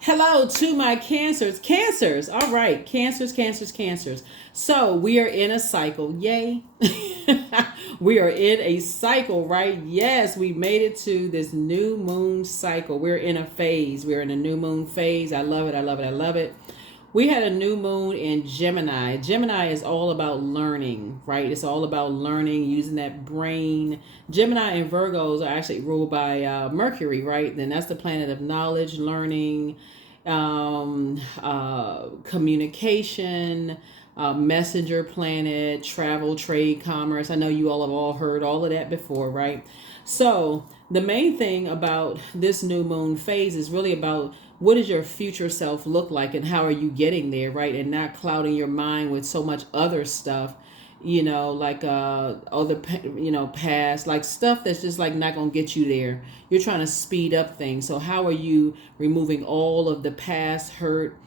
Hello to my cancers. Cancers. All right. Cancers, cancers, cancers. So we are in a cycle. Yay. We are in a cycle, right? Yes, we made it to this new moon cycle. We're in a phase. We're in a new moon phase. I love it. I love it. I love it. We had a new moon in Gemini. Gemini is all about learning, right? It's all about learning, using that brain. Gemini and Virgos are actually ruled by Mercury, right? Then that's the planet of knowledge, learning, communication, messenger planet, travel, trade, commerce. I know you all have all heard all of that before, right? So the main thing about this new moon phase is really about what does your future self look like and how are you getting there, right? And not clouding your mind with so much other stuff, like other past, like stuff that's just like not gonna get you there. You're trying to speed up things. So how are you removing all of the past hurt,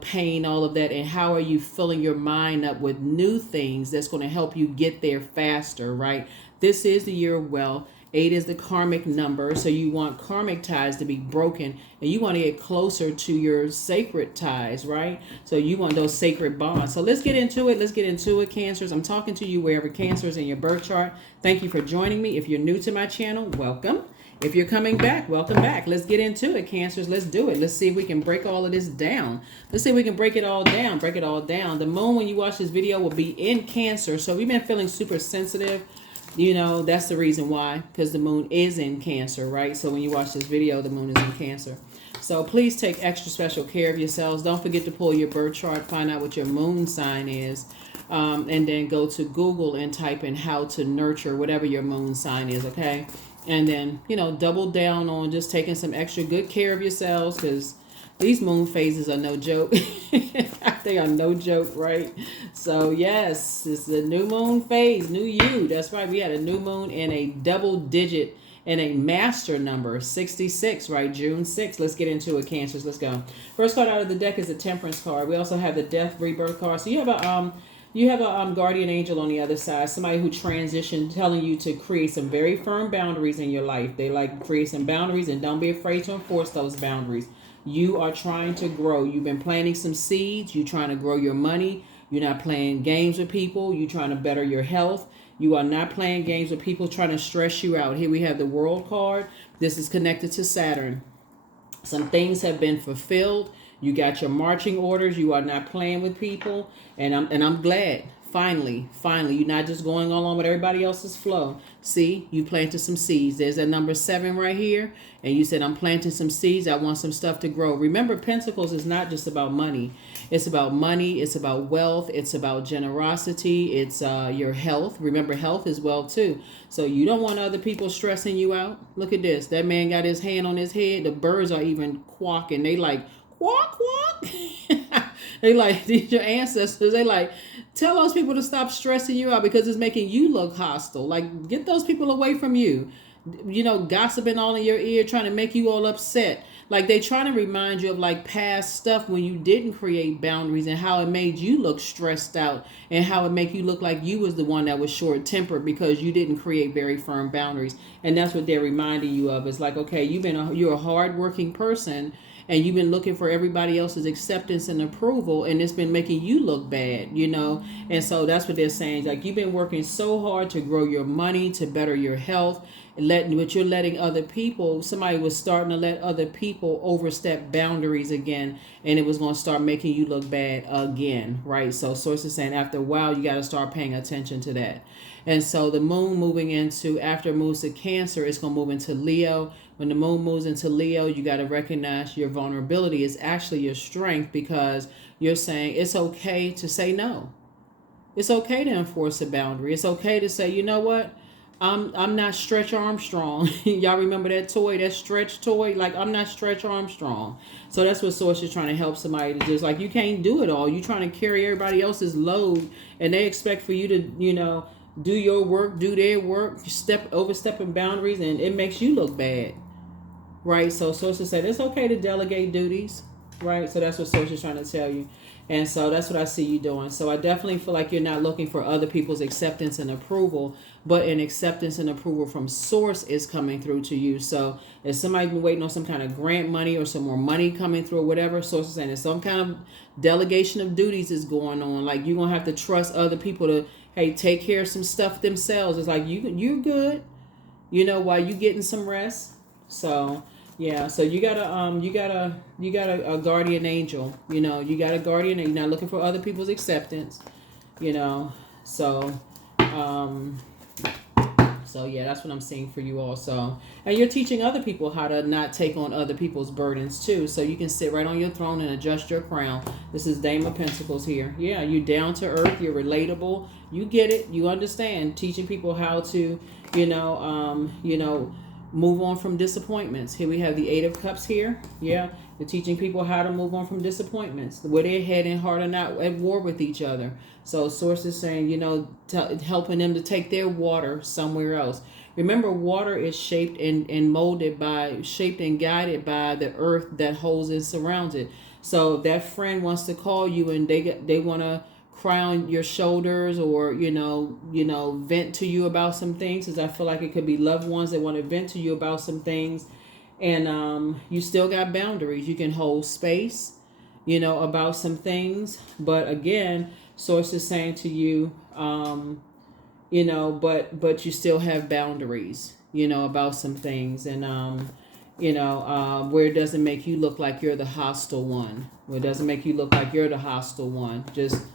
pain, all of that, and how are you filling your mind up with new things that's going to help you get there faster, right? This is the year of wealth. 8 is the karmic number, so you want karmic ties to be broken, and you want to get closer to your sacred ties, right? So you want those sacred bonds. So let's get into it. Let's get into it, Cancers. I'm talking to you wherever Cancer is in your birth chart. Thank you for joining me. If you're new to my channel, welcome. If you're coming back, welcome back. Let's get into it, Cancers. Let's do it. Let's see if we can break all of this down. Let's see if we can break it all down. Break it all down. The moon, when you watch this video, will be in Cancer. So we've been feeling super sensitive. That's the reason why, because the moon is in Cancer, right? So when you watch this video, the moon is in Cancer. So please take extra special care of yourselves. Don't forget to pull your birth chart, find out what your moon sign is, and then go to Google and type in how to nurture whatever your moon sign is, okay? And then, double down on just taking some extra good care of yourselves, because these moon phases are no joke. They are no joke, right? So yes, it's the new moon phase, new you. That's right. We had a new moon in a double digit and a master number, 66, right? June 6th. Let's get into it, Cancers. Let's go. First card out of the deck is the Temperance card. We also have the Death Rebirth card. So you have a guardian angel on the other side, somebody who transitioned, telling you to create some very firm boundaries in your life. They like create some boundaries, and don't be afraid to enforce those boundaries. You are trying to grow. You've been planting some seeds. You're trying to grow your money. You're not playing games with people. You're trying to better your health. You are not playing games with people trying to stress you out. Here we have the World card. This is connected to Saturn. Some things have been fulfilled. You got your marching orders. You are not playing with people. And I'm glad. Finally, you're not just going along with everybody else's flow. See, you planted some seeds. There's that number 7 right here. And you said, I'm planting some seeds. I want some stuff to grow. Remember, Pentacles is not just about money. It's about money. It's about wealth. It's about generosity. It's your health. Remember, health is wealth too. So you don't want other people stressing you out. Look at this. That man got his hand on his head. The birds are even quacking. They like, quack, quack. They like, these your ancestors. They like, tell those people to stop stressing you out because it's making you look hostile. Like, get those people away from you. Gossiping all in your ear, trying to make you all upset. Like, they trying to remind you of like past stuff when you didn't create boundaries and how it made you look stressed out and how it make you look like you was the one that was short-tempered because you didn't create very firm boundaries. And that's what they're reminding you of. It's like, okay, you're a hard-working person, and you've been looking for everybody else's acceptance and approval, and it's been making you look bad, And so that's what they're saying. Like, you've been working so hard to grow your money, to better your health, but you're letting other people, somebody was starting to let other people overstep boundaries again, and it was going to start making you look bad again, right? So sources saying after a while, you got to start paying attention to that. And so the moon moving into, after it moves to Cancer, it's going to move into Leo. When the moon moves into Leo, you got to recognize your vulnerability is actually your strength, because you're saying it's okay to say no. It's okay to enforce a boundary. It's okay to say, you know what? I'm not Stretch Armstrong. Y'all remember that toy, that stretch toy? Like, I'm not Stretch Armstrong. So that's what Source is trying to help somebody to just, like, you can't do it all. You're trying to carry everybody else's load, and they expect for you to, do your work, do their work, overstepping boundaries, and it makes you look bad. Right? So Sources said it's okay to delegate duties. right? So that's what source is trying to tell you. And so that's what I see you doing. So I definitely feel like you're not looking for other people's acceptance and approval, but an acceptance and approval from source is coming through to you. So if somebody's been waiting on some kind of grant money or some more money coming through or whatever, source is saying there's some kind of delegation of duties is going on. Like you're gonna have to trust other people to, hey, take care of some stuff themselves. It's like you're good, while you getting some rest. So yeah, so you got a guardian angel. You got a guardian. You're not looking for other people's acceptance. So um, so yeah, that's what I'm seeing for you also. And you're teaching other people how to not take on other people's burdens too. So you can sit right on your throne and adjust your crown. This is Dame of Pentacles here. Yeah, you down to earth. You're relatable. You get it. You understand. Teaching people how to, move on from disappointments. Here we have the Eight of Cups here. Yeah, you're teaching people how to move on from disappointments, where their head and heart are not at war with each other. So source is saying, helping them to take their water somewhere else. Remember, water is shaped and shaped and guided by the earth that holds and surrounds it. So if that friend wants to call you and they want to cry on your shoulders or vent to you about some things, because I feel like it could be loved ones that want to vent to you about some things, and you still got boundaries. You can hold space about some things, but again, source is saying to you, but you still have boundaries about some things, and where it doesn't make you look like you're the hostile one, where it doesn't make you look like you're the hostile one. Just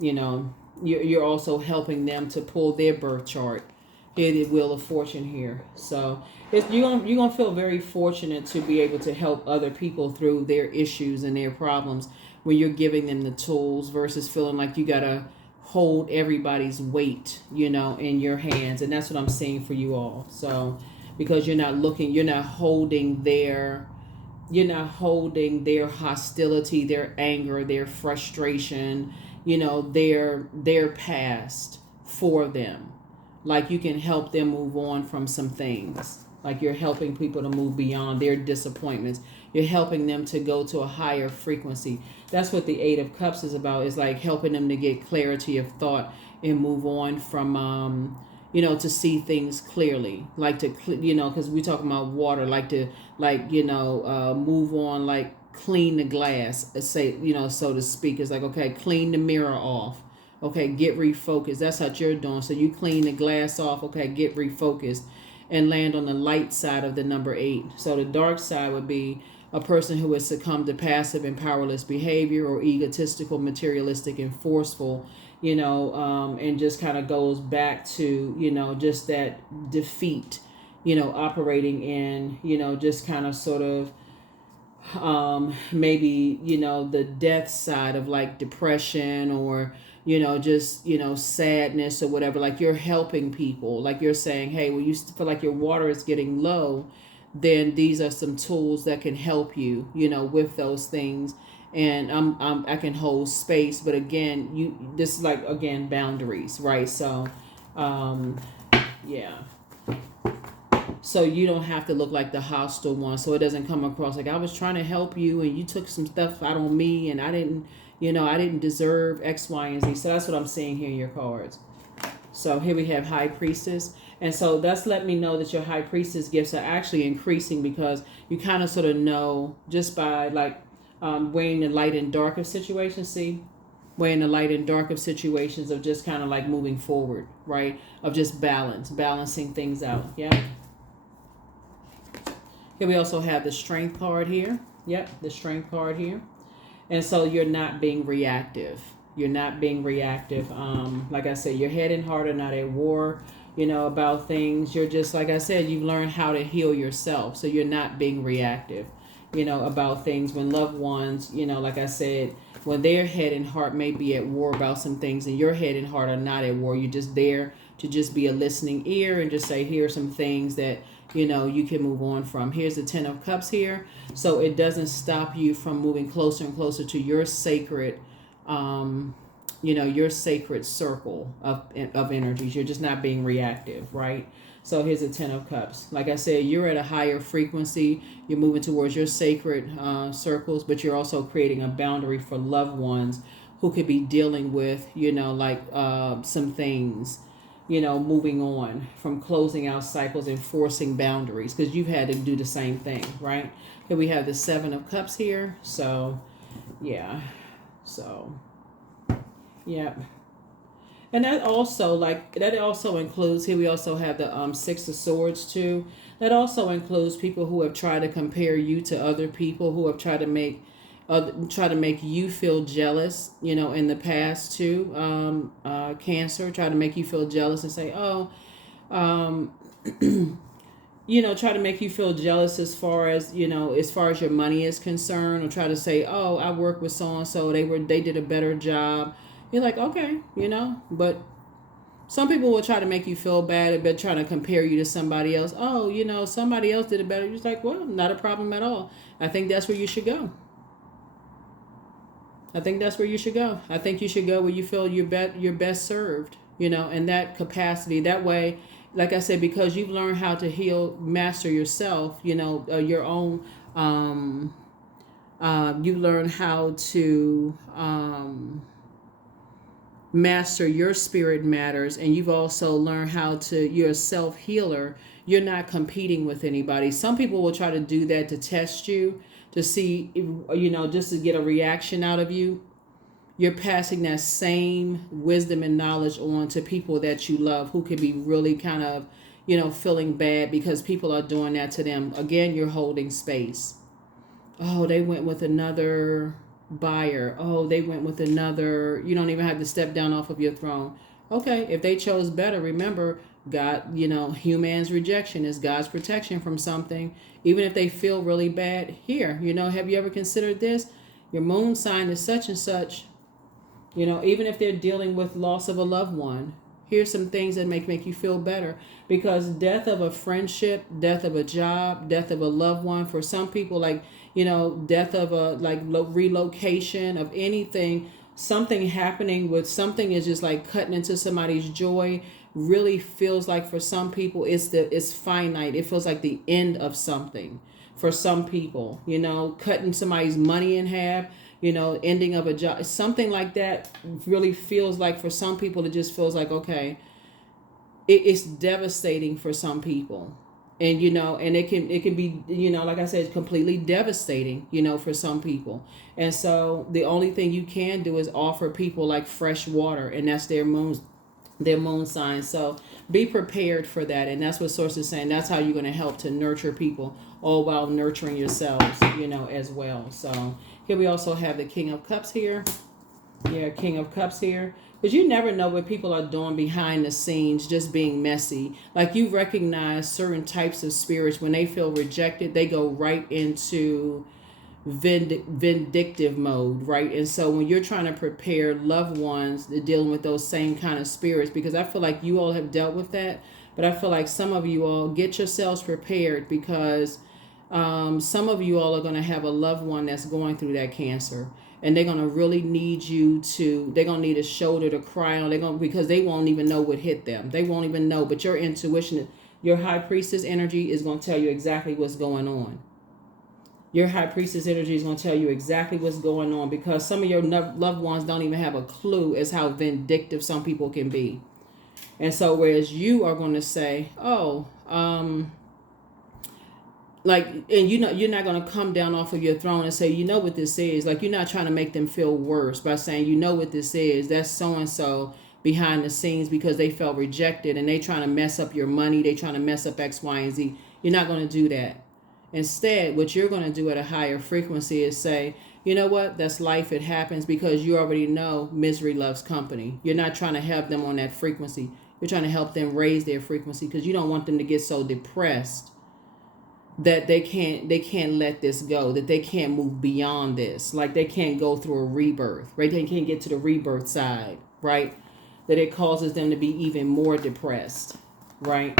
you're also helping them to pull their birth chart. Here, the Wheel of Fortune here. So you're gonna feel very fortunate to be able to help other people through their issues and their problems when you're giving them the tools versus feeling like you gotta hold everybody's weight, in your hands. And that's what I'm seeing for you all. So because you're not holding their hostility, their anger, their frustration, their past for them. Like you can help them move on from some things. Like you're helping people to move beyond their disappointments. You're helping them to go to a higher frequency. That's what the Eight of Cups is about. Is like helping them to get clarity of thought and move on from, to see things clearly. Like to, because we're talking about water. Like to, move on, like clean the glass, say, so to speak. It's like, okay, clean the mirror off. Okay, get refocused. That's what you're doing. So you clean the glass off. Okay, get refocused and land on the light side of the number 8. So the dark side would be a person who has succumbed to passive and powerless behavior or egotistical, materialistic, and forceful, and just kind of goes back to, just that defeat, operating in, just kind of sort of maybe, the death side of like depression or, just, sadness or whatever. Like you're helping people, like you're saying, hey, when you feel like your water is getting low, then these are some tools that can help you, with those things. And I can hold space, but again, this is like, again, boundaries, right? So, yeah. So you don't have to look like the hostile one. So it doesn't come across like I was trying to help you and you took some stuff out on me and I didn't deserve X, Y, and Z. So that's what I'm seeing here in your cards. So here we have High Priestess. And so that's letting me know that your High Priestess gifts are actually increasing because you kind of sort of know just by like weighing the light and dark of situations. See? Weighing the light and dark of situations of just kind of like moving forward, right? Of just balancing things out. Yeah. Here we also have the Strength card here. Yep, the Strength card here. And so you're not being reactive. You're not being reactive. Like I said, your head and heart are not at war, about things. You're just, like I said, you've learned how to heal yourself. So you're not being reactive, about things. When loved ones, like I said, when their head and heart may be at war about some things and your head and heart are not at war, you're just there to just be a listening ear and just say, here are some things that, you can move on from. Here's the 10 of Cups here. So it doesn't stop you from moving closer and closer to your sacred, your sacred circle of energies. You're just not being reactive, right? So here's a 10 of cups. Like I said, you're at a higher frequency. You're moving towards your sacred circles, but you're also creating a boundary for loved ones who could be dealing with, like some things, moving on from closing out cycles and forcing boundaries, because you've had to do the same thing, right? Here we have the 7 of cups here. So, yeah. So, yeah. And that also includes, here we also have the 6 of swords too. That also includes people who have tried to compare you to other people, who have tried to make you feel jealous, in the past too. Cancer, try to make you feel jealous and say, oh, try to make you feel jealous as far as your money is concerned, or try to say, oh, I work with so and so, they did a better job. You're like, okay, but some people will try to make you feel bad about trying to compare you to somebody else. Oh, somebody else did it better. You're just like, well, not a problem at all. I think that's where you should go. I think that's where you should go. I think you should go where you feel you're best served, in that capacity. That way, like I said, because you've learned how to heal, master yourself, your own, you learn how to master your spirit matters, and you've also learned how to, you're a self-healer. You're not competing with anybody. Some people will try to do that to test you, to see, just to get a reaction out of you. You're passing that same wisdom and knowledge on to people that you love, who could be really kind of, feeling bad because people are doing that to them. Again, you're holding space. Oh, they went with another buyer. Oh, they went with another. You don't even have to step down off of your throne. Okay, if they chose better, remember, God, human's rejection is God's protection from something. Even if they feel really bad, here, have you ever considered this? Your moon sign is such and such. Even if they're dealing with loss of a loved one, here's some things that make you feel better. Because death of a friendship, death of a job, death of a loved one, for some people, death of a relocation of anything, something happening with something is just like cutting into somebody's joy. Really feels like for some people it's finite. It feels like the end of something for some people. Cutting somebody's money in half. Ending of a job, something like that really feels like for some people, it just feels like, okay, it's devastating for some people. And, and it can be, like I said, completely devastating, for some people. And so the only thing you can do is offer people like fresh water, and that's their moon sign. So be prepared for that. And that's what Source is saying. That's how you're going to help to nurture people, all while nurturing yourselves, as well. So here we also have the King of Cups here. Yeah, King of Cups here. Because you never know what people are doing behind the scenes, just being messy. Like, you recognize certain types of spirits, when they feel rejected, they go right into vindictive mode, right? And so when you're trying to prepare loved ones, they're dealing with those same kind of spirits, because I feel like you all have dealt with that. But I feel like some of you all, get yourselves prepared, because some of you all are going to have a loved one that's going through that cancer, and they're going to really need they're going to need a shoulder to cry on. Because they won't even know what hit them. They won't even know. But your intuition, your high priestess energy is going to tell you exactly what's going on. Your high priestess energy is going to tell you exactly what's going on, because some of your loved ones don't even have a clue as how vindictive some people can be. And so whereas you are going to say, oh, and you're not going to come down off of your throne and say, what this is. Like, you're not trying to make them feel worse by saying, what this is. That's so-and-so behind the scenes because they felt rejected and they trying to mess up your money. They trying to mess up X, Y, and Z. You're not going to do that. Instead, what you're going to do at a higher frequency is say, what? That's life. It happens, because you already know misery loves company. You're not trying to help them on that frequency. You're trying to help them raise their frequency, because you don't want them to get so depressed that they can't let this go, that they can't move beyond this. Like, they can't go through a rebirth, right? They can't get to the rebirth side, right? That it causes them to be even more depressed, right?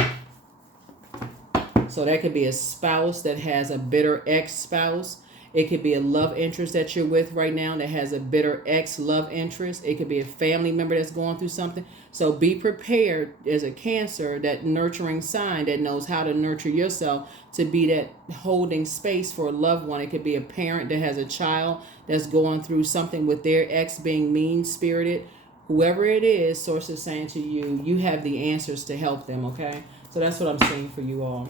So that could be a spouse that has a bitter ex-spouse, It could be a love interest that you're with right now that has a bitter ex love interest. It could be a family member that's going through something. So be prepared as a Cancer, that nurturing sign that knows how to nurture yourself, to be that holding space for a loved one. It could be a parent that has a child that's going through something with their ex being mean spirited. Whoever it is, Source is saying to you, you have the answers to help them, okay? So that's what I'm seeing for you all.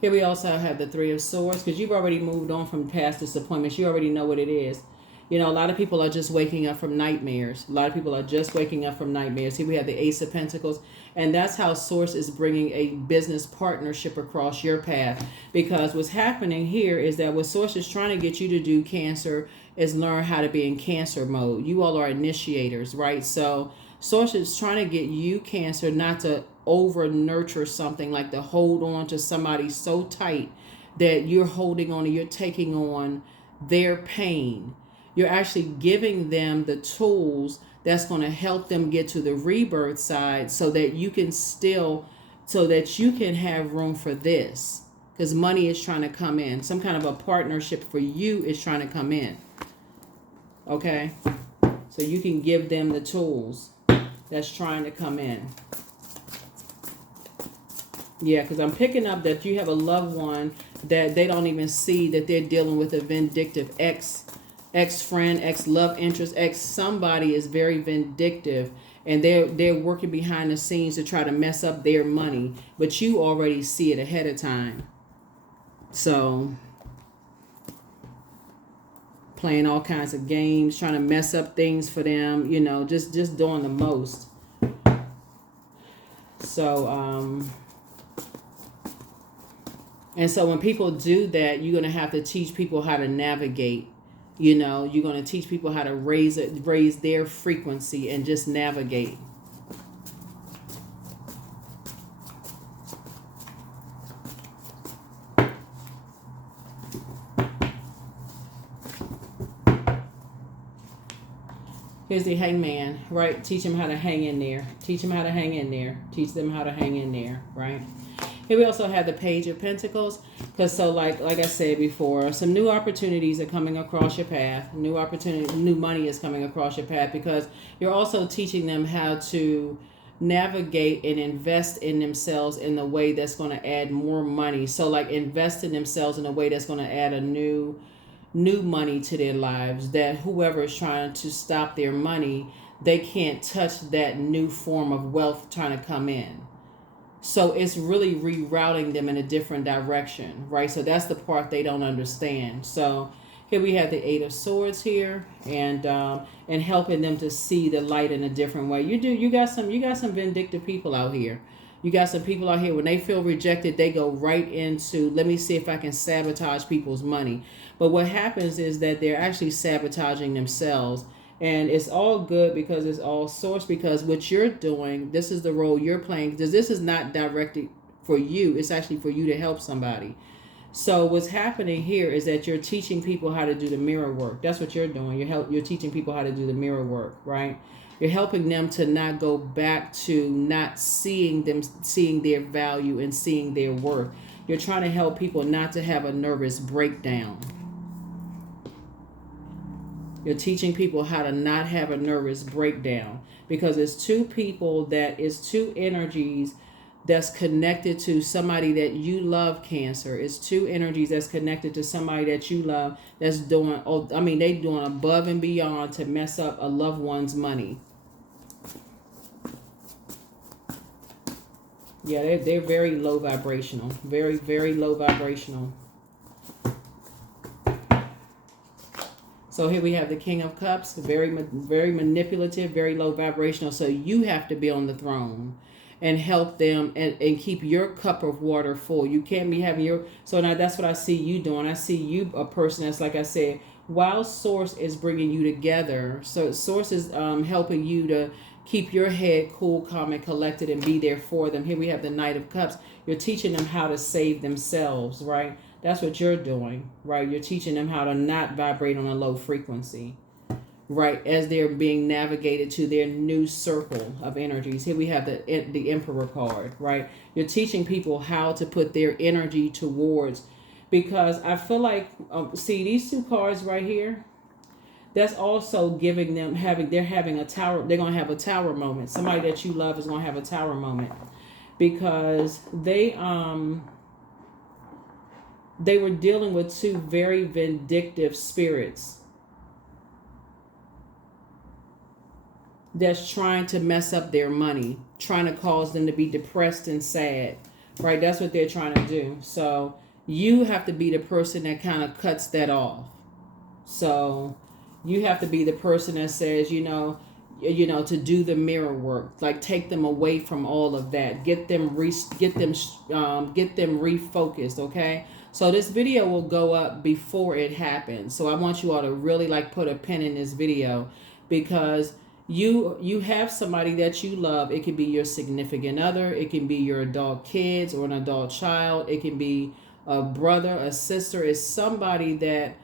Here we also have the Three of Swords, because you've already moved on from past disappointments. You already know what it is. You know, a lot of people are just waking up from nightmares. A lot of people are just waking up from nightmares. Here we have the Ace of Pentacles. And that's how Source is bringing a business partnership across your path. Because what's happening here is that what Source is trying to get you to do, Cancer, is learn how to be in Cancer mode. You all are initiators, right? So Source is trying to get you, Cancer, not to over nurture something, like to hold on to somebody so tight that you're holding on and you're taking on their pain. You're actually giving them the tools that's going to help them get to the rebirth side, so that you can have room for this, because money is trying to come in. Some kind of a partnership for you is trying to come in. Okay, so you can give them the tools that's trying to come in. Yeah, because I'm picking up that you have a loved one that they don't even see that they're dealing with a vindictive ex-friend, ex-love interest, somebody is very vindictive, and they're working behind the scenes to try to mess up their money, but you already see it ahead of time. So playing all kinds of games, trying to mess up things for them, you know, just doing the most. So and so when people do that, you're going to have to teach people how to navigate. You know, you're going to teach people how to raise their frequency and just navigate. Here's the Hangman, right? Teach them how to hang in there. Teach them how to hang in there. Teach them how to hang in there, right? Here we also have the Page of Pentacles, because so like I said before, some new opportunities are coming across your path. New money is coming across your path, because you're also teaching them how to navigate and invest in themselves in the way that's going to add more money. So like invest in themselves in a way that's going to add a new money to their lives, that whoever is trying to stop their money, they can't touch that new form of wealth trying to come in. So it's really rerouting them in a different direction, right? So that's the part they don't understand. So here we have the Eight of Swords here, and helping them to see the light in a different way. You got some vindictive people out here. You got some people out here, when they feel rejected, they go right into, let me see if I can sabotage people's money. But what happens is that they're actually sabotaging themselves. And it's all good, because it's all Source, because what you're doing, this is the role you're playing, because this is not directed for you. It's actually for you to help somebody. So what's happening here is that you're teaching people how to do the mirror work. That's what you're doing. You're teaching people how to do the mirror work, right? You're helping them to not go back to not seeing their value and seeing their worth. You're trying to help people not to have a nervous breakdown. You're teaching people how to not have a nervous breakdown, because it's two energies that's connected to somebody that you love, Cancer. It's two energies that's connected to somebody that you love, that's doing, they doing above and beyond to mess up a loved one's money. Yeah, they're very low vibrational. Very, very low vibrational. So here we have the King of Cups, very manipulative, very low vibrational. So you have to be on the throne and help them and keep your cup of water full. You can't be having so now that's what I see you doing. I see you a person that's, like I said, while Source is bringing you together. So Source is helping you to keep your head cool, calm, and collected, and be there for them. Here we have the Knight of Cups. You're teaching them how to save themselves, right? That's what you're doing, right? You're teaching them how to not vibrate on a low frequency, right? As they're being navigated to their new circle of energies. Here we have the Emperor card, right? You're teaching people how to put their energy towards because I feel like, see these two cards right here, that's also giving them they're having a tower, they're going to have a tower moment. Somebody that you love is going to have a tower moment, because they were dealing with two very vindictive spirits that's trying to mess up their money, trying to cause them to be depressed and sad, right? That's what they're trying to do. So you have to be the person that kind of cuts that off. So you have to be the person that says, to do the mirror work, like take them away from all of that, get them refocused. Okay. So this video will go up before it happens. So I want you all to really like put a pin in this video, because you have somebody that you love. It can be your significant other, it can be your adult kids or an adult child, it can be a brother, a sister. It's somebody that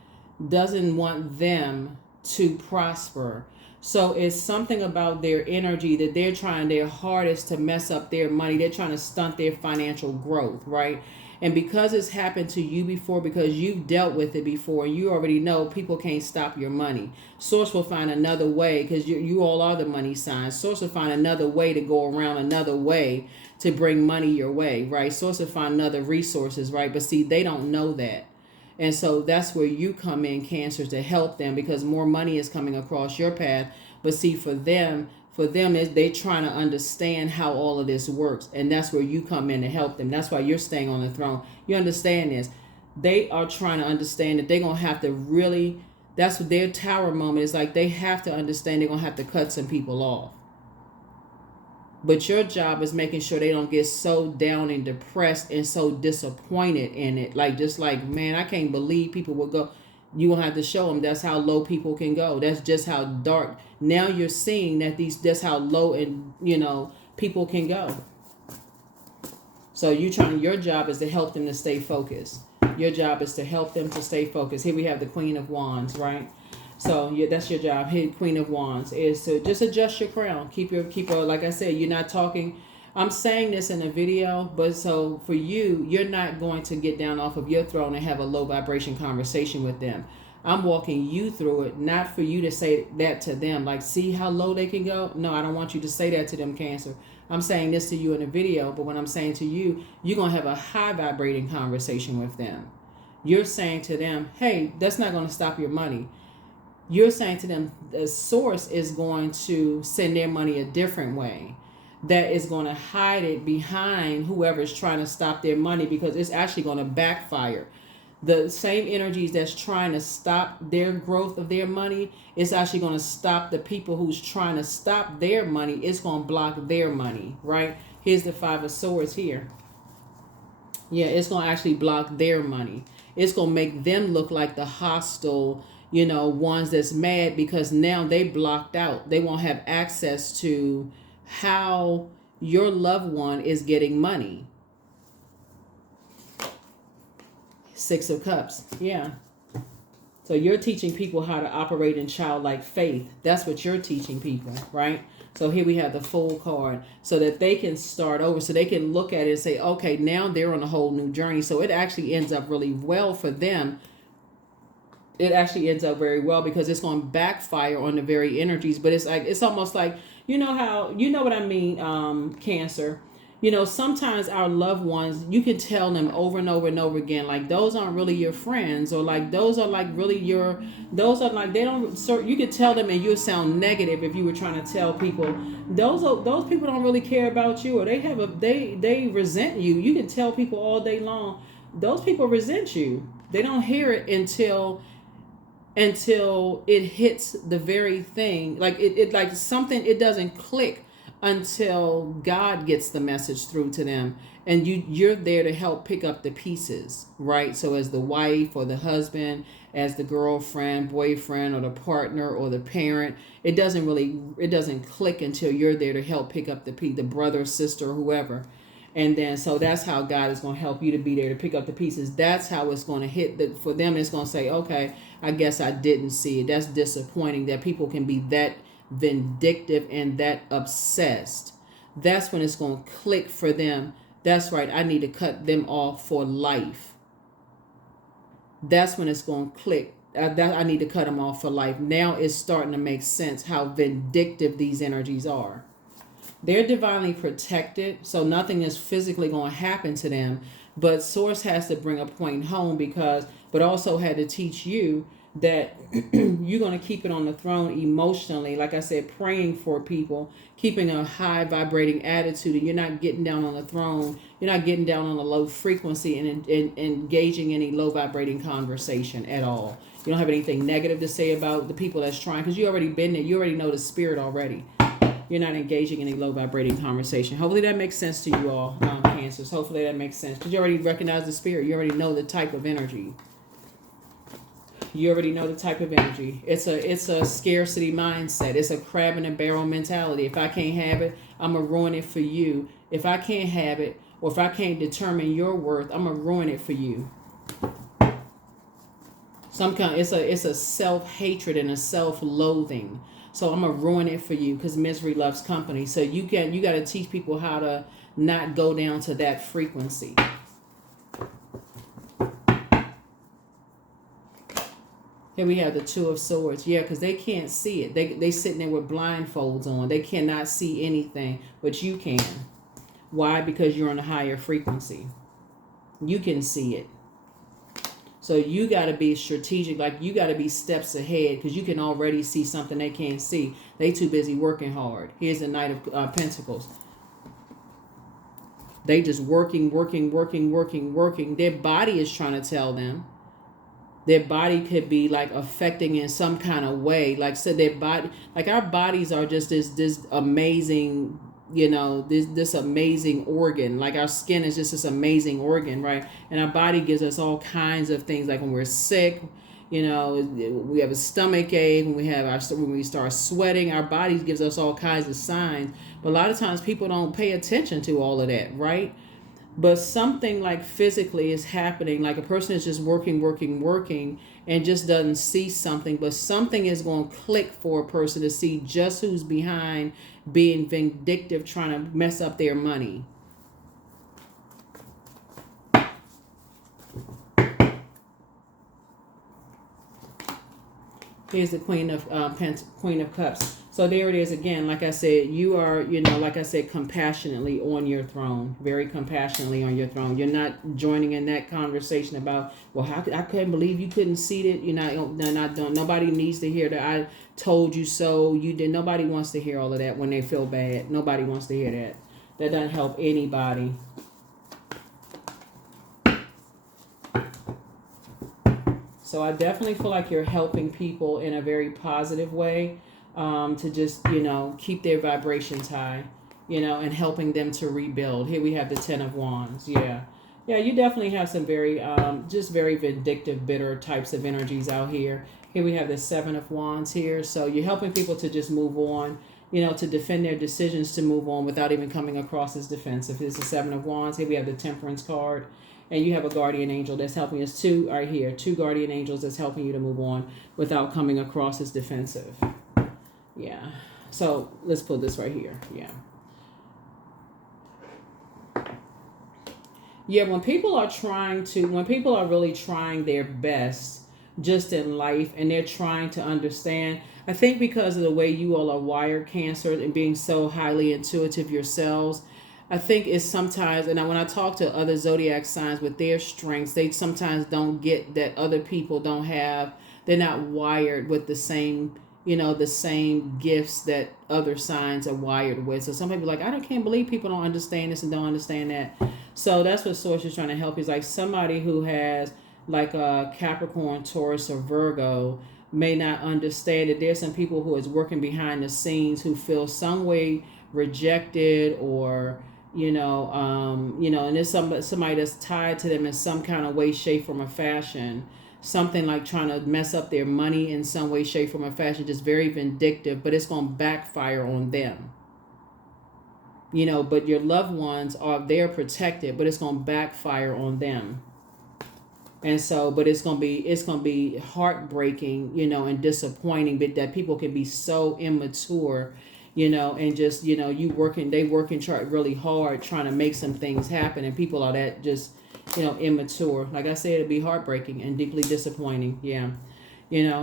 doesn't want them to prosper. So it's something about their energy that they're trying their hardest to mess up their money. They're trying to stunt their financial growth, right? And because it's happened to you before, because you've dealt with it before, you already know people can't stop your money. Source will find another way, because you all are the money signs. Source will find another way to go around, another way to bring money your way, right? Source will find other resources, right? But see, they don't know that. And so that's where you come in, Cancer, to help them, because more money is coming across your path. But see, for them is they trying to understand how all of this works, and that's where you come in to help them. That's why you're staying on the throne. You understand this? They are trying to understand that they're gonna have to really. That's what their tower moment is like. They have to understand they're gonna have to cut some people off. But your job is making sure they don't get so down and depressed and so disappointed in it. Like, just like, man, I can't believe people will go. You will have to show them that's how low people can go. That's just how dark. Now you're seeing that that's how low and people can go. So your job is to help them to stay focused. Your job is to help them to stay focused. Here we have the Queen of Wands, right? So that's your job. Here, Queen of Wands, is to just adjust your crown. Keep her, like I said, you're not talking. I'm saying this in a video, but so for you, you're not going to get down off of your throne and have a low vibration conversation with them. I'm walking you through it, not for you to say that to them. Like, see how low they can go? No, I don't want you to say that to them, Cancer. I'm saying this to you in a video, but when I'm saying to you, you're going to have a high vibrating conversation with them. You're saying to them, hey, that's not going to stop your money. You're saying to them, the source is going to send their money a different way, that is going to hide it behind whoever's trying to stop their money, because it's actually going to backfire. The same energies that's trying to stop their growth of their money, it's actually going to stop the people who's trying to stop their money. It's going to block their money, right? Here's the Five of Swords here. Yeah, it's going to actually block their money. It's going to make them look like the hostile, ones that's mad, because now they blocked out. They won't have access to how your loved one is getting money. Six of Cups. Yeah. So you're teaching people how to operate in childlike faith. That's what you're teaching people, right? So here we have the Fool card, so that they can start over, so they can look at it and say, okay, now they're on a whole new journey. So it actually ends up really well for them. It actually ends up very well, because it's going to backfire on the very energies. But it's almost like, what I mean, Cancer. Sometimes our loved ones, you can tell them over and over and over again, like, those aren't really your friends, or like, those are like really those are like, they don't, you could tell them and you'll sound negative if you were trying to tell people, those people don't really care about you, or they resent you. You can tell people all day long, those people resent you. They don't hear it until it hits the very thing, like it like something, it doesn't click until God gets the message through to them, and you're there to help pick up the pieces, right? So as the wife or the husband, as the girlfriend, boyfriend, or the partner or the parent, it doesn't click until you're there to help pick up the brother, sister, whoever. And then, so that's how God is going to help you to be there to pick up the pieces. That's how it's going to hit. For them, it's going to say, okay, I guess I didn't see it. That's disappointing that people can be that vindictive and that obsessed. That's when it's going to click for them. That's right, I need to cut them off for life. that's when it's going to click. I need to cut them off for life. Now it's starting to make sense how vindictive these energies are. They're divinely protected, so nothing is physically going to happen to them. But Source has to bring a point home but also had to teach you that you're going to keep it on the throne emotionally. Like I said, praying for people, keeping a high vibrating attitude, and you're not getting down on the throne. You're not getting down on a low frequency and engaging any low vibrating conversation at all. You don't have anything negative to say about the people that's trying, because you already been there. You already know the spirit already. You're not engaging in a low vibrating conversation. Hopefully that makes sense to you all, Cancers. Hopefully that makes sense, because you already recognize the spirit. You already know the type of energy. You already know the type of energy. It's a scarcity mindset. It's a crab in a barrel mentality. If I can't have it, I'm gonna ruin it for you. If I can't have it, or if I can't determine your worth, I'm gonna ruin it for you. It's a self-hatred and a self-loathing. So I'm gonna ruin it for you, because misery loves company. So you got to teach people how to not go down to that frequency. Here we have the Two of Swords. Yeah, because they can't see it. They sitting there with blindfolds on. They cannot see anything, but you can. Why? Because you're on a higher frequency. You can see it. So you got to be strategic. Like, you got to be steps ahead, because you can already see something they can't see. They too busy working hard. Here's the Knight of Pentacles. They just working. Their body is trying to tell them. Their body could be like affecting in some kind of way. Like, so their body, like our bodies are just this amazing, this amazing organ. Like, our skin is just this amazing organ, right? And our body gives us all kinds of things. Like when we're sick, we have a stomach ache, when we start sweating, our bodies gives us all kinds of signs. But a lot of times people don't pay attention to all of that, right? But something like physically is happening. Like a person is just working and just doesn't see something. But something is going to click for a person to see just who's behind being vindictive, trying to mess up their money. Here's the Queen of Cups. So there it is again. Like I said, you are, like I said, compassionately on your throne, very compassionately on your throne. You're not joining in that conversation about, well, I couldn't believe you couldn't see it. Nobody needs to hear that. I told you so. You did. Nobody wants to hear all of that when they feel bad. Nobody wants to hear that. That doesn't help anybody. So I definitely feel like you're helping people in a very positive way. To just, keep their vibrations high, and helping them to rebuild. Here we have the Ten of Wands. Yeah, you definitely have some very, just very vindictive, bitter types of energies out here. Here we have the Seven of Wands here. So you're helping people to just move on, to defend their decisions, to move on without even coming across as defensive. This is the Seven of Wands. Here we have the Temperance card. And you have a guardian angel that's helping us too, right here. Two guardian angels that's helping you to move on without coming across as defensive. Yeah. So let's put this right here. Yeah. Yeah, when people are really trying their best just in life, and they're trying to understand, I think because of the way you all are wired, Cancer, and being so highly intuitive yourselves, I think it's sometimes, and when I talk to other zodiac signs with their strengths, they sometimes don't get that other people don't have, they're not wired with the same gifts that other signs are wired with. So some people are like, I can't believe people don't understand this and don't understand that. So that's what Source is trying to help. Is like somebody who has like a Capricorn, Taurus, or Virgo may not understand that there's some people who is working behind the scenes who feel some way rejected, or and there's somebody that's tied to them in some kind of way, shape, form, or fashion. Something like trying to mess up their money in some way, shape, form, or fashion, just very vindictive, but it's going to backfire on them. But your loved ones they're protected, but it's going to backfire on them. And so, but it's going to be heartbreaking, and disappointing, but that people can be so immature, and just, they working really hard trying to make some things happen, and people are that just, immature. Like I said, it'd be heartbreaking and deeply disappointing. Yeah.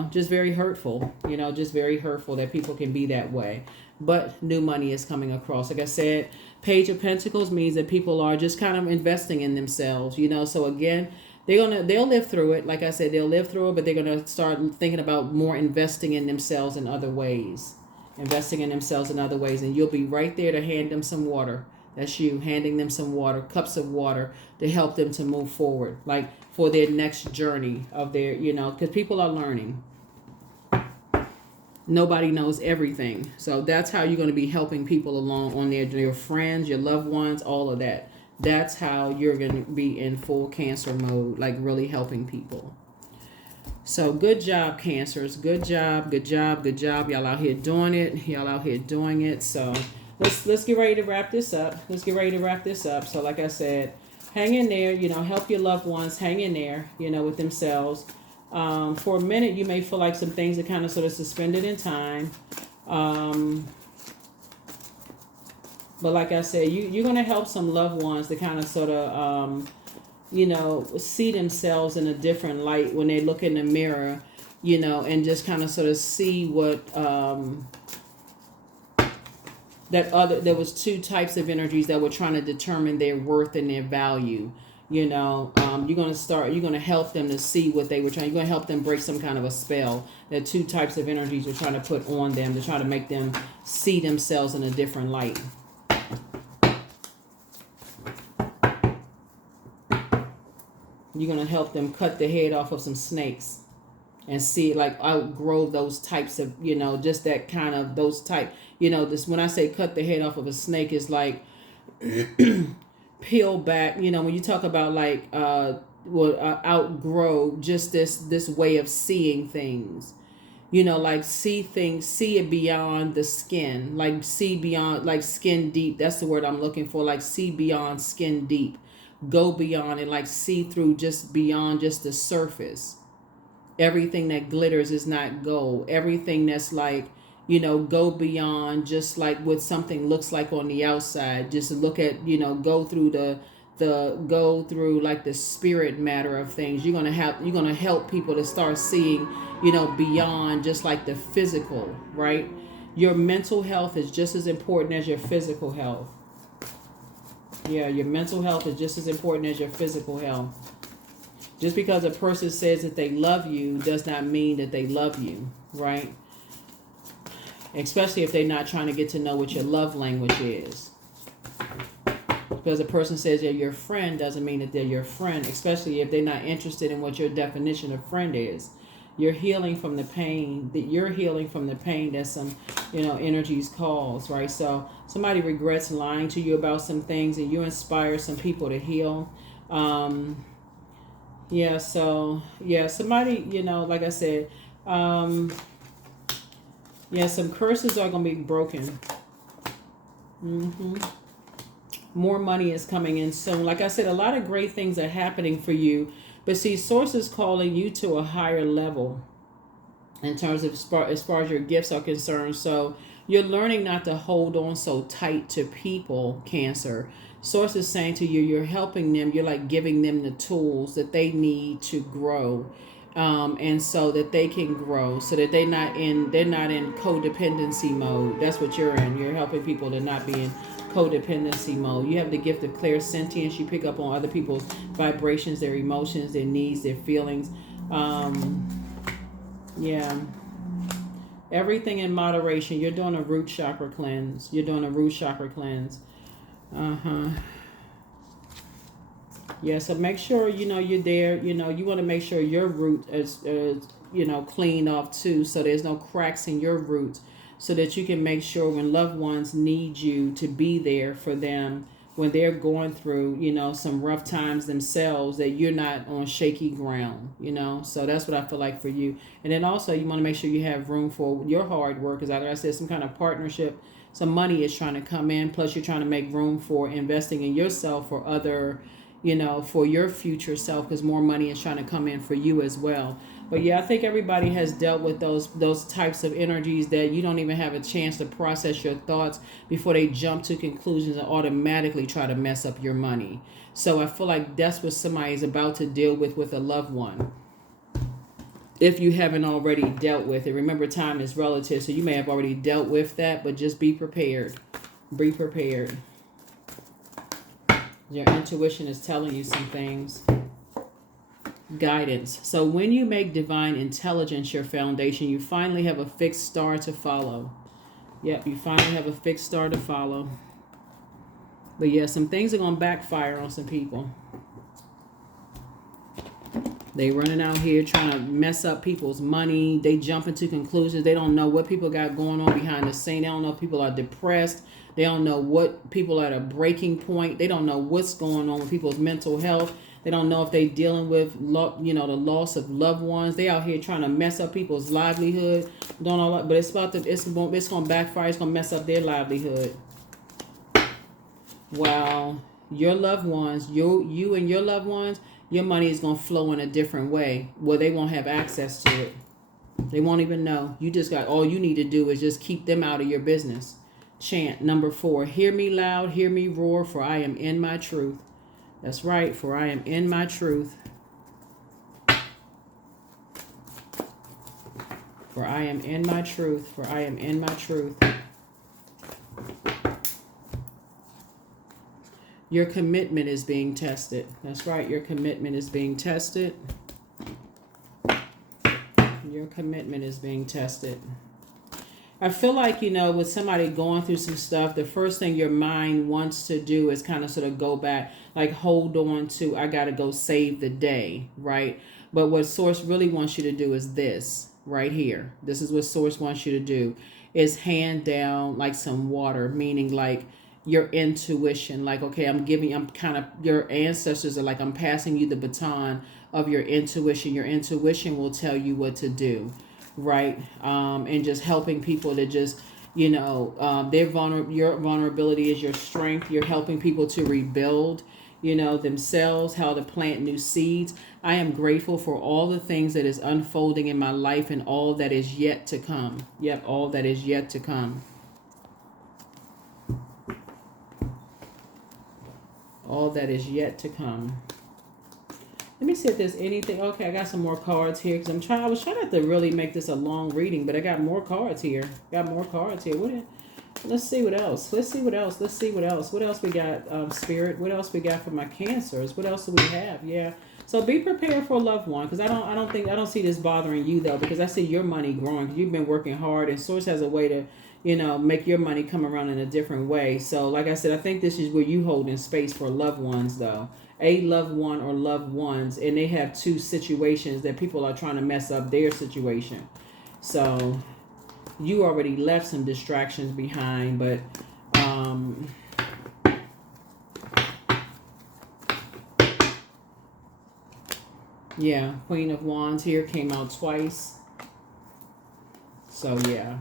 Just very hurtful, just very hurtful that people can be that way. But new money is coming across. Like I said, Page of Pentacles means that people are just kind of investing in themselves, So again, they'll live through it. Like I said, they'll live through it, but they're gonna start thinking about more investing in themselves in other ways. Investing in themselves in other ways, and you'll be right there to hand them some water. That's you handing them some water, cups of water to help them to move forward, like for their next journey of their, because people are learning. Nobody knows everything. So that's how you're going to be helping people along on your friends, your loved ones, all of that. That's how you're going to be in full Cancer mode, like really helping people. So good job, Cancers. Good job, good job, good job. Y'all out here doing it. Y'all out here doing it. So let's get ready to wrap this up. So like I said, hang in there, help your loved ones hang in there, with themselves. For a minute, you may feel like some things are kind of sort of suspended in time. But like I said, you're going to help some loved ones to kind of sort of, see themselves in a different light when they look in the mirror, and just kind of sort of see what, there was two types of energies that were trying to determine their worth and their value. You're going to help them to see what they were trying. You're going to help them break some kind of a spell that two types of energies were trying to put on them to try to make them see themselves in a different light. You're going to help them cut the head off of some snakes and see, like, outgrow those types of, just that kind of, those type, this, when I say cut the head off of a snake, is like peel back, when you talk about like, outgrow just this way of seeing things, like see it beyond the skin, like see beyond, like skin deep. That's the word I'm looking for. Like see beyond skin deep, go beyond and like see through just beyond just the surface. Everything that glitters is not gold. Everything that's like, go beyond just like what something looks like on the outside. Just look at, go through go through like the spirit matter of things. You're gonna help people to start seeing, beyond just like the physical, right? Your mental health is just as important as your physical health. Yeah, your mental health is just as important as your physical health. Just because a person says that they love you does not mean that they love you, right? Especially if they're not trying to get to know what your love language is. Because a person says they're your friend doesn't mean that they're your friend, especially if they're not interested in what your definition of friend is. You're healing from the pain that some, energies cause, right? So somebody regrets lying to you about some things and you inspire some people to heal. Somebody, like I said, some curses are going to be broken. More money is coming in soon. Like I said, a lot of great things are happening for you. But see, Source is calling you to a higher level in terms of as far as your gifts are concerned. So you're learning not to hold on so tight to people, Cancer. Source is saying to you, you're helping them. You're like giving them the tools that they need to grow. And so that they can grow, so that they're not in codependency mode. That's what you're in. You're helping people to not be in codependency mode. You have the gift of clairsentience. You pick up on other people's vibrations, their emotions, their needs, their feelings. Everything in moderation. You're doing a root chakra cleanse. So make sure, you're there. You want to make sure your root is, clean off too, so there's no cracks in your roots, so that you can make sure when loved ones need you to be there for them when they're going through, some rough times themselves, that you're not on shaky ground, So that's what I feel like for you. And then also you want to make sure you have room for your hard work, because like I said, some kind of partnership, some money is trying to come in, plus you're trying to make room for investing in yourself or other, for your future self, because more money is trying to come in for you as well. But yeah, I think everybody has dealt with those types of energies that you don't even have a chance to process your thoughts before they jump to conclusions and automatically try to mess up your money. So I feel like that's what somebody is about to deal with a loved one. If you haven't already dealt with it, remember time is relative, so you may have already dealt with that, but just be prepared. Be prepared. Your intuition is telling you some things. Guidance. So when you make divine intelligence your foundation, you finally have a fixed star to follow. Yep, you finally have a fixed star to follow. But yeah, some things are going to backfire on some people. They running out here trying to mess up people's money. They jump into conclusions. They don't know what people got going on behind the scene. They don't know if people are depressed. They don't know what people are at a breaking point. They don't know what's going on with people's mental health. They don't know if they're dealing with, the loss of loved ones. They out here trying to mess up people's livelihood. Don't know, but it's going to backfire. It's going to mess up their livelihood. While your loved ones, you and your loved ones, your money is going to flow in a different way where they won't have access to it. They won't even know. All you need to do is just keep them out of your business. Chant number 4. Hear me loud, hear me roar, for I am in my truth. That's right, for I am in my truth. For I am in my truth, for I am in my truth. Your commitment is being tested. That's right, your commitment is being tested. Your commitment is being tested. I feel like, with somebody going through some stuff, the first thing your mind wants to do is kind of sort of go back, like hold on to, I got to go save the day, right? But what Source really wants you to do is this right here. This is what Source wants you to do, is hand down like some water, meaning like your intuition. Like, okay, your ancestors are like, I'm passing you the baton of your intuition. Your intuition will tell you what to do. Right. And just helping people to just, your vulnerability is your strength. You're helping people to rebuild, themselves, how to plant new seeds. I am grateful for all the things that is unfolding in my life and all that is yet to come. Yep. All that is yet to come. All that is yet to come. Let me see if there's anything. Okay, I got some more cards here because I was trying not to really make this a long reading, but I got more cards here. Let's see what else. What else we got, Spirit? What else we got for my Cancers? What else do we have? Yeah. So be prepared for a loved one, because I don't see this bothering you though, because I see your money growing. 'Cause you've been working hard, and Source has a way to, make your money come around in a different way. So like I said, I think this is where you hold in space for loved ones though. A loved one or loved ones, and they have two situations that people are trying to mess up their situation. So you already left some distractions behind, but yeah, Queen of Wands here came out twice. So yeah,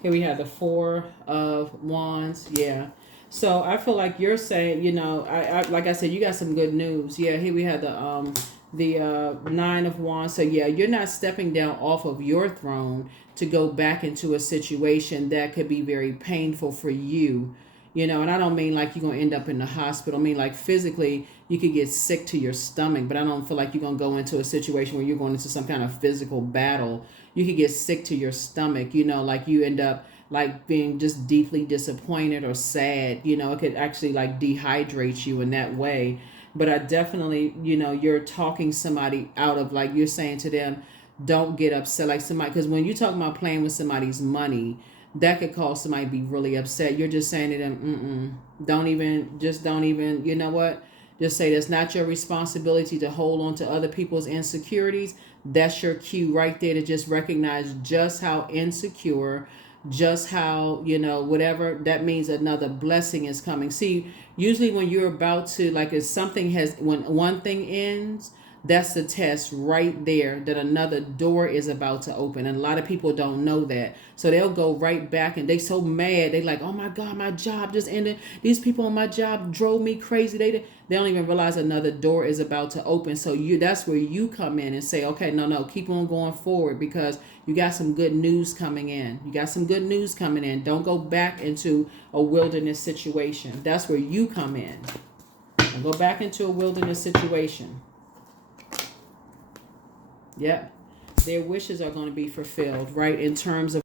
here we have the Four of Wands. Yeah. So I feel like you're saying, I like I said, you got some good news. Yeah, here we have the Nine of Wands. So yeah, you're not stepping down off of your throne to go back into a situation that could be very painful for you. And I don't mean like you're going to end up in the hospital. I mean like physically you could get sick to your stomach, but I don't feel like you're going to go into a situation where you're going into some kind of physical battle. You could get sick to your stomach, like you end up like being just deeply disappointed or sad. It could actually like dehydrate you in that way. But I definitely, you're talking somebody out of, like you're saying to them, don't get upset. Like somebody, because when you talk about playing with somebody's money, that could cause somebody to be really upset. You're just saying to them, don't even, you know what? Just say that's not your responsibility to hold on to other people's insecurities. That's your cue right there to just recognize just how insecure, just how, whatever that means, another blessing is coming. See, usually when you're about to, like, if something when one thing ends, That's the test right there that another door is about to open. And a lot of people don't know that. So they'll go right back and they so mad. They like, oh my God, my job just ended. These people on my job drove me crazy. They don't even realize another door is about to open. So that's where you come in and say, okay, no, keep on going forward because you got some good news coming in. You got some good news coming in. Don't go back into a wilderness situation. That's where you come in. Don't go back into a wilderness situation. Yep. Their wishes are going to be fulfilled, right? In terms of,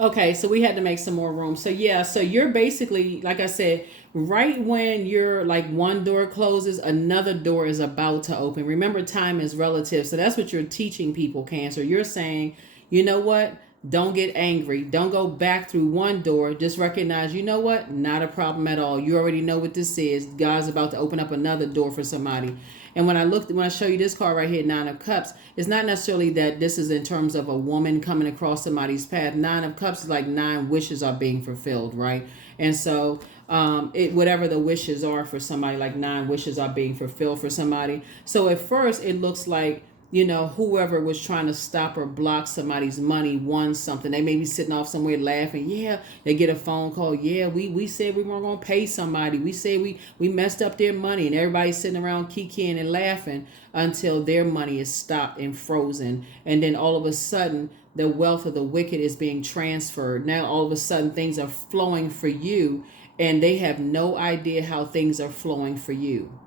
okay, so we had to make some more room. So yeah, so you're basically, like I said, right when you're like one door closes, another door is about to open. Remember, time is relative. So that's what you're teaching people, Cancer. You're saying, you know what? Don't get angry. Don't go back through one door. Just recognize, you know what? Not a problem at all. You already know what this is. God's about to open up another door for somebody. And when I show you this card right here, Nine of Cups, it's not necessarily that this is in terms of a woman coming across somebody's path. Nine of Cups is like 9 wishes are being fulfilled, right? And so whatever the wishes are for somebody, like 9 wishes are being fulfilled for somebody. So at first it looks like, you know, whoever was trying to stop or block somebody's money won something. They may be sitting off somewhere laughing. Yeah, they get a phone call. Yeah, we said we weren't going to pay somebody. We said we messed up their money. And everybody's sitting around kikiing and laughing until their money is stopped and frozen. And then all of a sudden, the wealth of the wicked is being transferred. Now, all of a sudden, things are flowing for you. And they have no idea how things are flowing for you.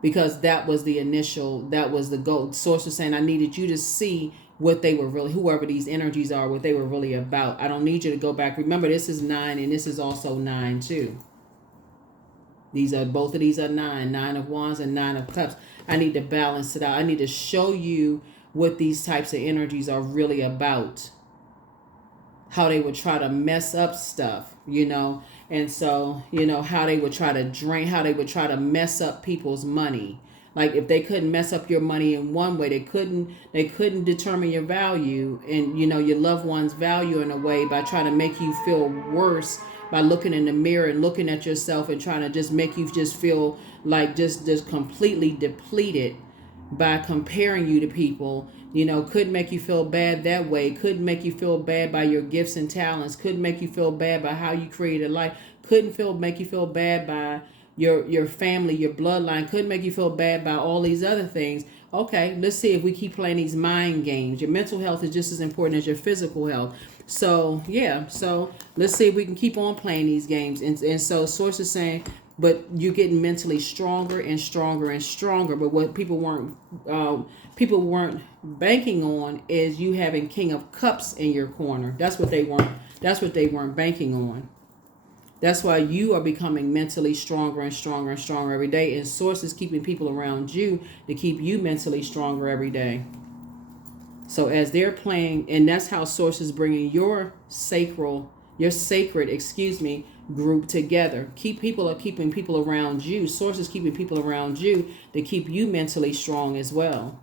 Because that was the goal. Source was saying, I needed you to see what they were really, whoever these energies are, what they were really about. I don't need you to go back. Remember, this is 9 and this is also 9 too. Both of these are 9. 9 of Wands and 9 of Cups. I need to balance it out. I need to show you what these types of energies are really about. How they would try to mess up stuff, you know. And so, you know, how they would try to drain, how they would try to mess up people's money. Like if they couldn't mess up your money in one way, they couldn't determine your value and, you know, your loved one's value in a way by trying to make you feel worse by looking in the mirror and looking at yourself and trying to just make you just feel like just completely depleted by comparing you to people. You know, couldn't make you feel bad that way. Couldn't make you feel bad by your gifts and talents. Couldn't make you feel bad by how you created life. Couldn't make you feel bad by your family, your bloodline. Couldn't make you feel bad by all these other things. Okay, let's see if we keep playing these mind games. Your mental health is just as important as your physical health. So, yeah. So, let's see if we can keep on playing these games. And so, Source is saying, but you're getting mentally stronger and stronger and stronger. But what people weren't banking on is you having King of Cups in your corner. That's what they weren't banking on. That's why you are becoming mentally stronger and stronger and stronger every day. And Source is keeping people around you to keep you mentally stronger every day. So as they're playing, and that's how Source is bringing your sacred, group together. Keeping people around you. Source is keeping people around you to keep you mentally strong as well.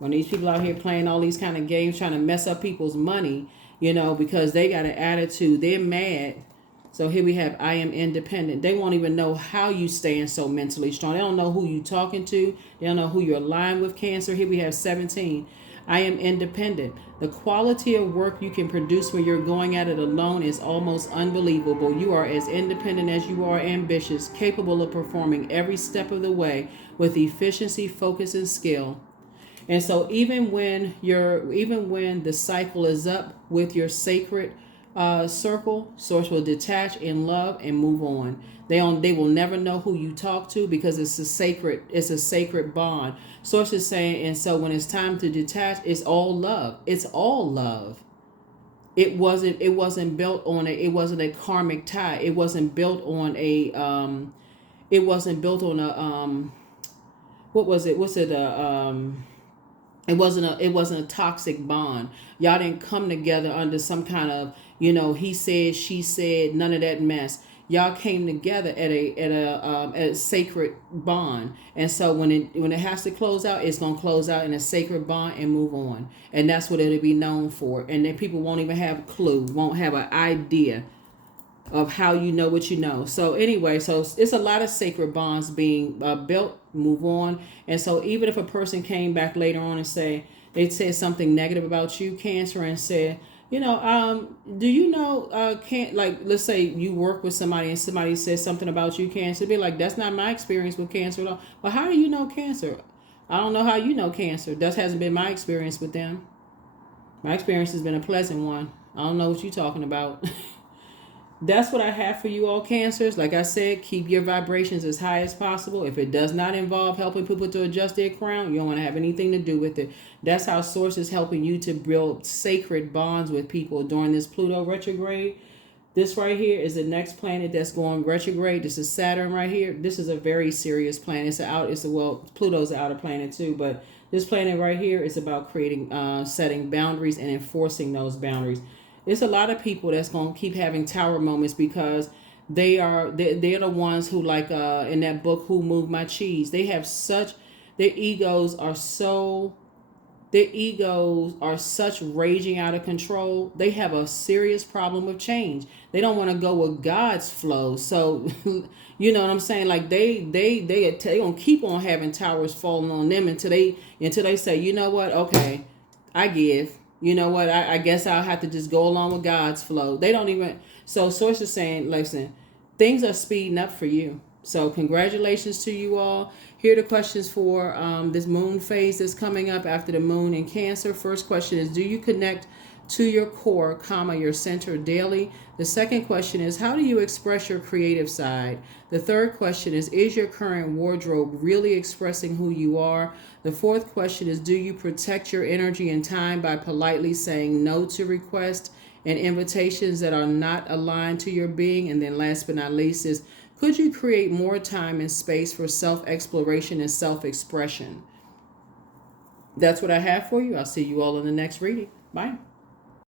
When these people out here playing all these kind of games, trying to mess up people's money, you know, because they got an attitude, they're mad. So here we have, I am independent. They won't even know how you staying so mentally strong. They don't know who you talking to. They don't know who you're aligned with, Cancer. Here we have 17. I am independent. The quality of work you can produce when you're going at it alone is almost unbelievable. You are as independent as you are ambitious, capable of performing every step of the way with efficiency, focus, and skill. And so even when the cycle is up with your sacred circle, Source will detach in love and move on. They will never know who you talk to because it's a sacred bond. Source is saying, and so when it's time to detach, it's all love. It's all love. It wasn't built on it wasn't a karmic tie. It wasn't built on what was it? It wasn't a toxic bond. Y'all didn't come together under some kind of, you know, he said, she said, none of that mess. Y'all came together at a sacred bond. And so when it has to close out, it's going to close out in a sacred bond and move on. And that's what it'll be known for. And then people won't even have a clue, won't have an idea of how you know what you know. So anyway, so it's a lot of sacred bonds being built. Move on. And so even if a person came back later on and they said something negative about you, Cancer, and said, do you know, can't, like, let's say you work with somebody and somebody says something about you, Cancer, be like, that's not my experience with Cancer at all. But how do you know Cancer? I don't know how you know Cancer. That hasn't been my experience with them. My experience has been a pleasant one. I don't know what you're talking about. That's what I have for you all, Cancers. Like I said, keep your vibrations as high as possible. If it does not involve helping people to adjust their crown, you don't want to have anything to do with it. That's how Source is helping you to build sacred bonds with people during this Pluto retrograde. This right here is the next planet that's going retrograde. This is Saturn right here. This is a very serious planet. Pluto's an outer planet too, but this planet right here is about creating, setting boundaries and enforcing those boundaries. It's a lot of people that's going to keep having tower moments because they're the ones who, like in that book, Who Moved My Cheese, they have such, their egos are such raging out of control. They have a serious problem with change. They don't want to go with God's flow. So, you know what I'm saying? Like they gonna keep on having towers falling on them until they say, you know what? Okay, I give. You know what? I guess I'll have to just go along with God's flow. They don't even. So Source is saying, listen, things are speeding up for you. So congratulations to you all. Here are the questions for this moon phase that's coming up after the moon in Cancer. First question is, do you connect to your core, your center daily? The second question is, how do you express your creative side? The third question is your current wardrobe really expressing who you are? The fourth question is, do you protect your energy and time by politely saying no to requests and invitations that are not aligned to your being? And then last but not least is, could you create more time and space for self-exploration and self-expression? That's what I have for you. I'll see you all in the next reading. Bye.